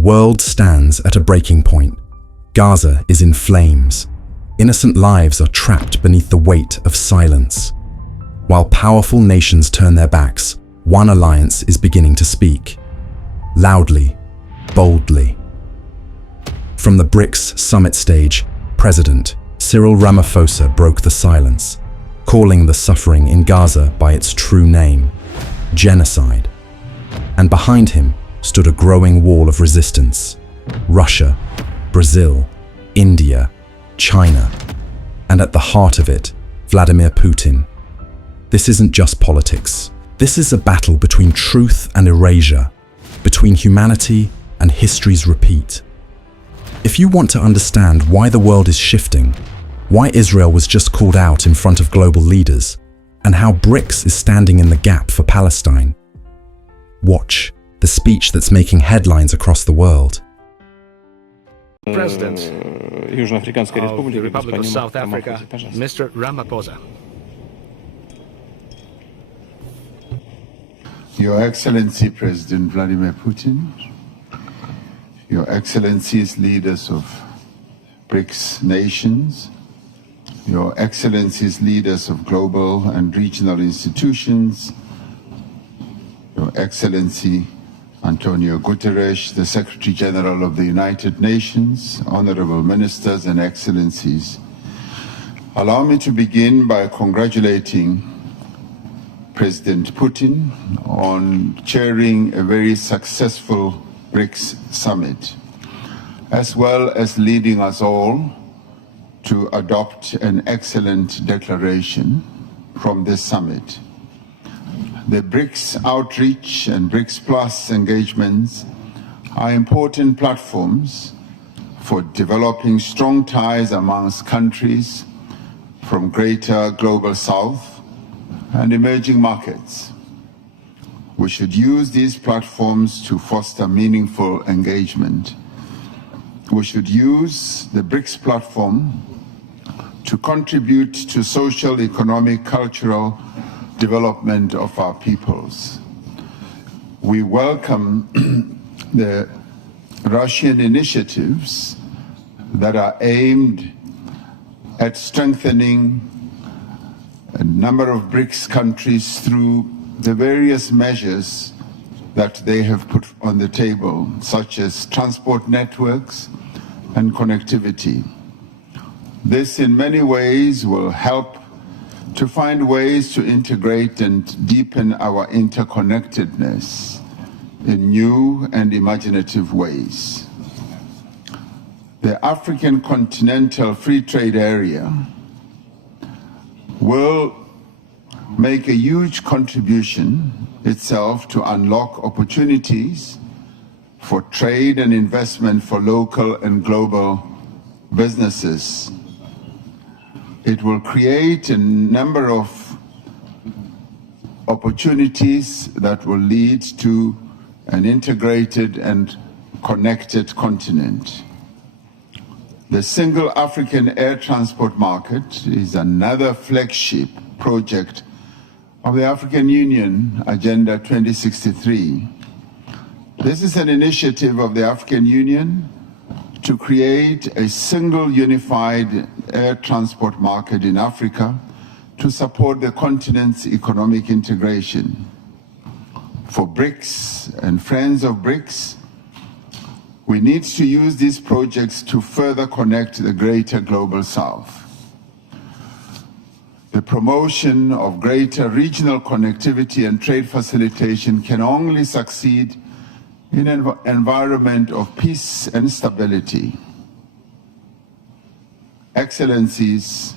world stands at a breaking point. Gaza is in flames. Innocent lives are trapped beneath the weight of silence. While powerful nations turn their backs, one alliance is beginning to speak. Loudly, boldly. From the BRICS summit stage, President Cyril Ramaphosa broke the silence, calling the suffering in Gaza by its true name: genocide. And behind him stood a growing wall of resistance: Russia, Brazil, India, China, and at the heart of it, Vladimir Putin. This isn't just politics. This is a battle between truth and erasure, between humanity and history's repeat. If you want to understand why the world is shifting, why Israel was just called out in front of global leaders, and how BRICS is standing in the gap for Palestine, watch the speech that's making headlines across the world. President of the Republic of South Africa, Mr. Ramaphosa. Your Excellency President Vladimir Putin, Your Excellencies leaders of BRICS nations, Your Excellencies leaders of global and regional institutions, Your Excellency Antonio Guterres, the Secretary General of the United Nations, honorable ministers and excellencies. Allow me to begin by congratulating President Putin on chairing a very successful BRICS summit, as well as leading us all to adopt an excellent declaration from this summit. The BRICS outreach and BRICS Plus engagements are important platforms for developing strong ties amongst countries from greater global south and emerging markets. We should use these platforms to foster meaningful engagement. We should use the BRICS platform to contribute to social, economic, cultural development of our peoples. We welcome the Russian initiatives that are aimed at strengthening a number of BRICS countries through the various measures that they have put on the table, such as transport networks and connectivity. This in many ways will help to find ways to integrate and deepen our interconnectedness in new and imaginative ways. The African Continental Free Trade Area will make a huge contribution itself to unlock opportunities for trade and investment for local and global businesses. It will create a number of opportunities that will lead to an integrated and connected continent. The Single African Air Transport Market is another flagship project of the African Union Agenda 2063. This is an initiative of the African Union to create a single unified air transport market in Africa to support the continent's economic integration. For BRICS and friends of BRICS, we need to use these projects to further connect the greater global south. The promotion of greater regional connectivity and trade facilitation can only succeed in an environment of peace and stability. Excellencies,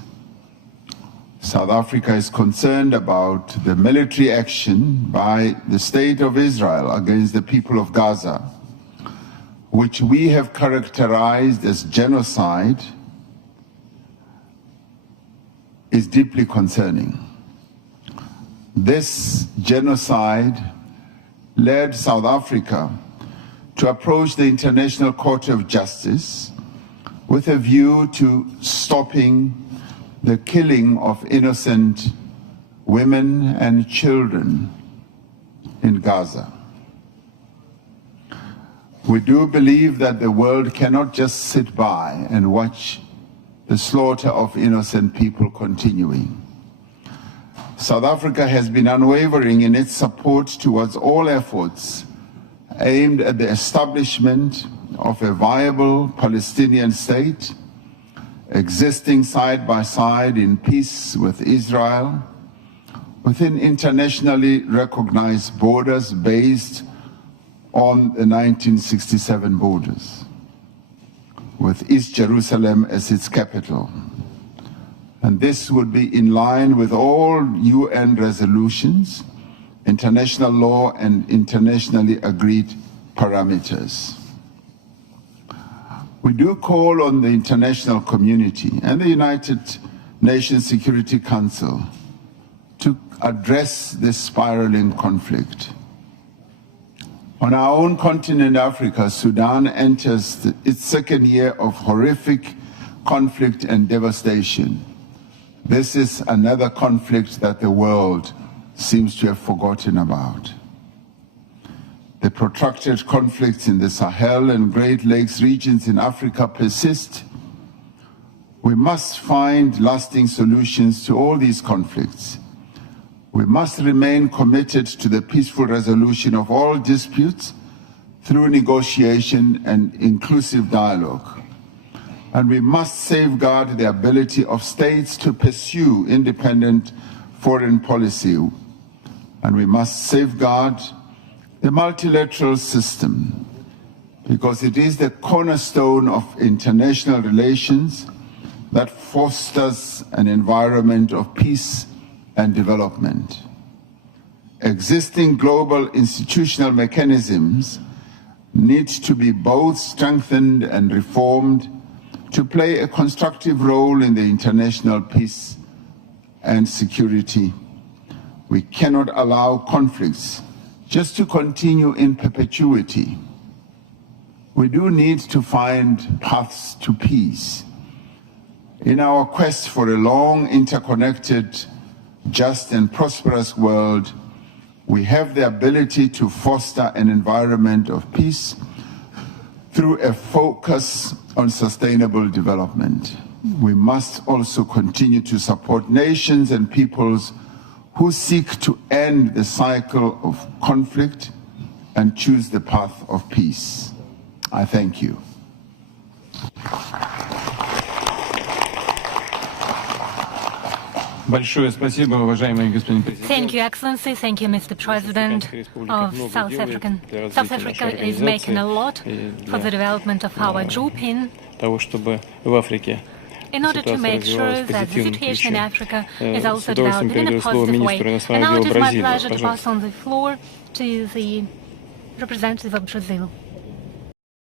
South Africa is concerned about the military action by the State of Israel against the people of Gaza, which we have characterized as genocide, is deeply concerning. This genocide led South Africa to approach the International Court of Justice with a view to stopping the killing of innocent women and children in Gaza. We do believe that the world cannot just sit by and watch the slaughter of innocent people continuing. South Africa has been unwavering in its support towards all efforts aimed at the establishment of a viable Palestinian state, existing side by side in peace with Israel, within internationally recognized borders based on the 1967 borders, with East Jerusalem as its capital. And this would be in line with all UN resolutions, international law, and internationally agreed parameters. We do call on the international community and the United Nations Security Council to address this spiraling conflict. On our own continent, Africa, Sudan enters its second year of horrific conflict and devastation. This is another conflict that the world seems to have forgotten about. The protracted conflicts in the Sahel and Great Lakes regions in Africa persist. We must find lasting solutions to all these conflicts. We must remain committed to the peaceful resolution of all disputes through negotiation and inclusive dialogue. And we must safeguard the ability of states to pursue independent foreign policy. And we must safeguard the multilateral system, because it is the cornerstone of international relations that fosters an environment of peace and development. Existing global institutional mechanisms need to be both strengthened and reformed to play a constructive role in the international peace and security. We cannot allow conflicts just to continue in perpetuity. We do need to find paths to peace. In our quest for a long, interconnected, just and prosperous world, we have the ability to foster an environment of peace through a focus on sustainable development. We must also continue to support nations and peoples who seek to end the cycle of conflict and choose the path of peace. I thank you. Thank you, Excellency. Thank you, Mr. President of South Africa. South Africa is making a lot for the development of our Jupin in order to make sure that the situation in Africa is also developing in a positive way. And now it is my pleasure to pass on the floor to the representative of Brazil.